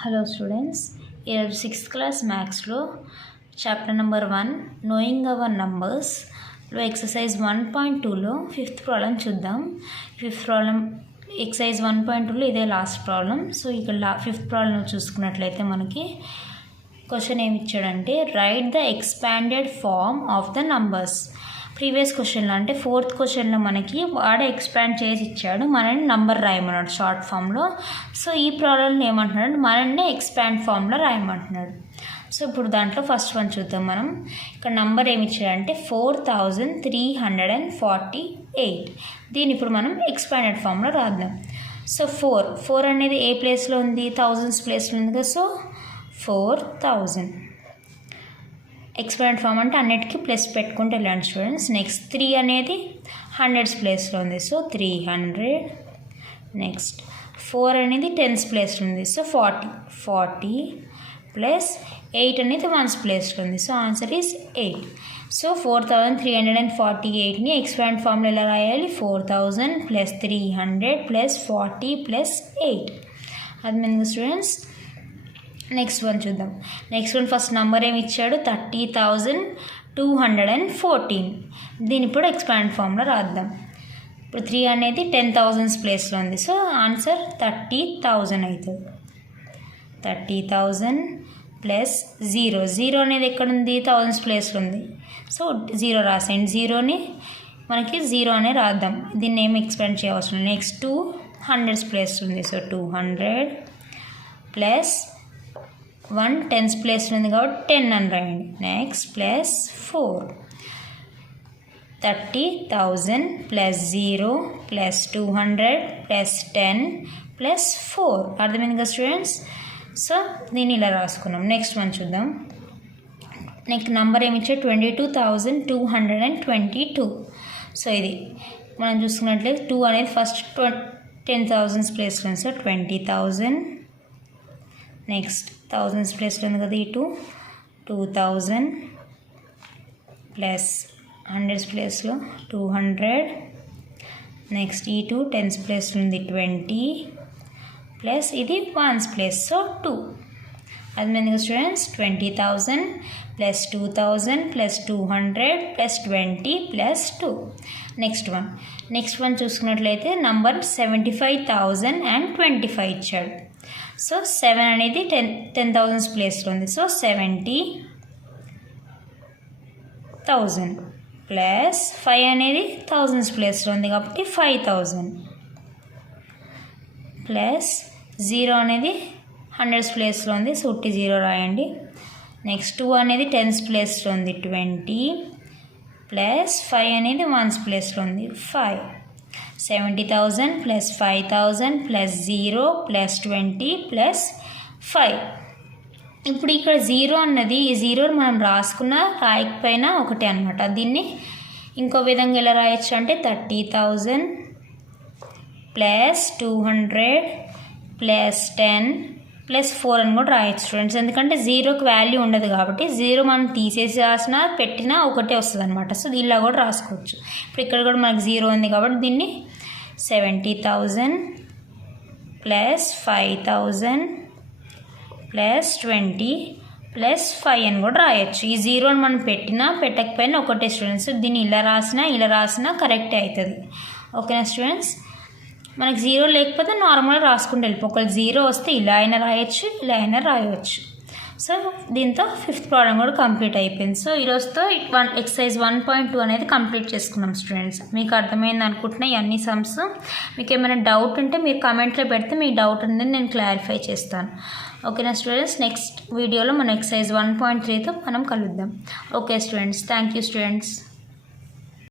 Hello students, ఈరోజు 6th class మ్యాథ్స్లో chapter number 1 knowing our నంబర్స్లో ఎక్సర్సైజ్ 1.2లో 5th ప్రాబ్లం చూద్దాం. 5th ప్రాబ్లం ఎక్సర్సైజ్ 1.2లో ఇదే లాస్ట్ ప్రాబ్లం. సో ఇక్కడ 5th ప్రాబ్లం చూసుకున్నట్లయితే మనకి క్వశ్చన్ ఏమి ఇచ్చాడంటే write the expanded form of the numbers. Previous క్వశ్చన్లో అంటే 4th క్వశ్చన్లో మనకి వాడే ఎక్స్పాండ్ చేసి ఇచ్చాడు, మనని నంబర్ రాయమన్నాడు షార్ట్ ఫామ్లో. సో ఈ ప్రాబ్లంలో ఏమంటున్నాడు, మనల్ని ఎక్స్పాండ్ ఫామ్లో రాయమంటున్నాడు. సో ఇప్పుడు దాంట్లో ఫస్ట్ వన్ చూద్దాం. మనం ఇక్కడ నంబర్ ఏమి ఇచ్చాడంటే 4348. దీన్ని ఇప్పుడు మనం ఎక్స్పాండెడ్ ఫామ్లో రాద్దాం. సో 4 అనేది ఏ ప్లేస్లో ఉంది, థౌజండ్స్ ప్లేస్లో ఉంది కదా. సో 4000 ఎక్స్పాండెడ్ ఫామ్ అంటే అన్నిటికీ ప్లస్ పెట్టుకుంటే వెళ్ళండి స్టూడెంట్స్. నెక్స్ట్ 3 అనేది హండ్రెడ్స్ ప్లేస్లో ఉంది, సో 300. నెక్స్ట్ 4 అనేది టెన్స్ ప్లేస్లో ఉంది, సో 40 ప్లస్ 8 అనేది వన్స్ ప్లేస్లో ఉంది, సో ఆన్సర్ ఈస్ 8. సో 4348ని ఎక్స్పాండ్ ఫామ్లో ఎలా రాయాలి, 4000 ప్లస్ 300 ప్లస్ 40 ప్లస్ 8. అది మీన్స్ స్టూడెంట్స్. నెక్స్ట్ వన్ చూద్దాం. నెక్స్ట్ వన్ ఫస్ట్ నెంబర్ ఏమి ఇచ్చాడు, 30,214. దీని ఇప్పుడు ఎక్స్పాండ్ ఫామ్లో రాద్దాం. ఇప్పుడు 3 అనేది 10,000 ప్లేస్లో ఉంది, సో ఆన్సర్ 30,000 అవుతుంది. 30,000 ప్లస్ 0 అనేది ఎక్కడుంది, థౌజండ్స్ ప్లేస్లో ఉంది, సో 0 రాసేయండి. 0ని మనకి 0 అనే రాద్దాం, దీన్ని ఏమి ఎక్స్పాండ్ చేయవలసిన. నెక్స్ట్ 2 హండ్రెడ్స్ ప్లేస్లో ఉంది, సో 200 ప్లస్ 1 టెన్స్ ప్లేస్లో ఉంది కాబట్టి 10 అని రాయండి. Next plus 4 30,000 plus 0 plus 200 plus 10 plus 4. అర్థమైంది కదా స్టూడెంట్స్. సో దీన్ని ఇలా రాసుకున్నాం. నెక్స్ట్ వన్ చూద్దాం. నెక్స్ట్ నంబర్ ఏమి ఇచ్చా, 22,222. సో ఇది మనం చూసుకున్నట్లయితే 2 అనేది ఫస్ట్ 10,000 ప్లేస్లో ఉంది, సో 20,000. నెక్స్ట్ థౌజండ్స్ ప్లేస్లో ఉంది కదా, ఇటు 2000 ప్లస్ హండ్రెడ్స్ ప్లేస్లో 200. నెక్స్ట్ ఇటు టెన్స్ ప్లేస్లో ఉంది 20 ప్లస్ ఇది వన్స్ ప్లేస్, సో 2. అది మీద students 20,000 plus 2,000 plus 200 plus 20 plus 2. Next one చూసుకున్నట్లయితే నంబర్ 75,025 ఇచ్చాడు. సో 7 అనేది 10,000 ప్లేస్లో ఉంది, సో 70,000 ప్లస్ 5 అనేది థౌజండ్స్ ప్లేస్లో ఉంది కాబట్టి 5,000 ప్లస్ 0 అనేది హండ్రెడ్స్ ప్లేస్లో ఉంది, సో 0 రాయండి. నెక్స్ట్ 2 అనేది టెన్స్ ప్లేస్లో ఉంది 20 ప్లస్ 5 అనేది వన్స్ ప్లేస్లో ఉంది 5. 70,000 ప్లస్ 5,000 ప్లస్ 0 ప్లస్ 20 ప్లస్ 5. ఇప్పుడు ఇక్కడ 0 అన్నది ఈ 0 మనం రాసుకున్న రాయకపోయినా ఒకటే అనమాట. దీన్ని ఇంకో విధంగా ఎలా రాయొచ్చు అంటే 30,000 ప్లస్ 200 ప్లస్ 10 ప్లస్ 4 అని కూడా రాయొచ్చు స్టూడెంట్స్. ఎందుకంటే 0కి వాల్యూ ఉండదు కాబట్టి 0 మనం తీసేసి రాసినా పెట్టినా ఒకటే వస్తుంది అనమాట. సో ఇలా కూడా రాసుకోవచ్చు. ఇప్పుడు ఇక్కడ కూడా మనకు 0 ఉంది కాబట్టి దీన్ని 70,000 ప్లస్ 5,000 ప్లస్ 20 ప్లస్ 5 అని కూడా రాయొచ్చు. ఈ 0 మనం పెట్టినా పెట్టకపోయినా ఒకటే స్టూడెంట్స్. దీన్ని ఇలా రాసినా కరెక్టే అవుతుంది. ఓకేనా స్టూడెంట్స్. మనకు 0 లేకపోతే నార్మల్గా రాసుకుంటూ ఒకవేళ 0 వస్తే ఇలా అయినా రాయొచ్చు, ఇలా అయినా రాయవచ్చు. సో దీంతో 5th ప్రాబ్లం కూడా కంప్లీట్ అయిపోయింది. సో ఈరోజుతో ఎక్సర్సైజ్ 1.2 అనేది కంప్లీట్ చేసుకున్నాం స్టూడెంట్స్. మీకు అర్థమైంది అనుకుంటున్నా ఈ అన్ని సమ్స్. మీకు ఏమైనా డౌట్ ఉంటే మీరు కామెంట్లో పెడితే మీ డౌట్ అనేది నేను క్లారిఫై చేస్తాను. ఓకేనా స్టూడెంట్స్. నెక్స్ట్ వీడియోలో మనం ఎక్సర్సైజ్ 1.3తో మనం కలుద్దాం. Okay students, thank you students.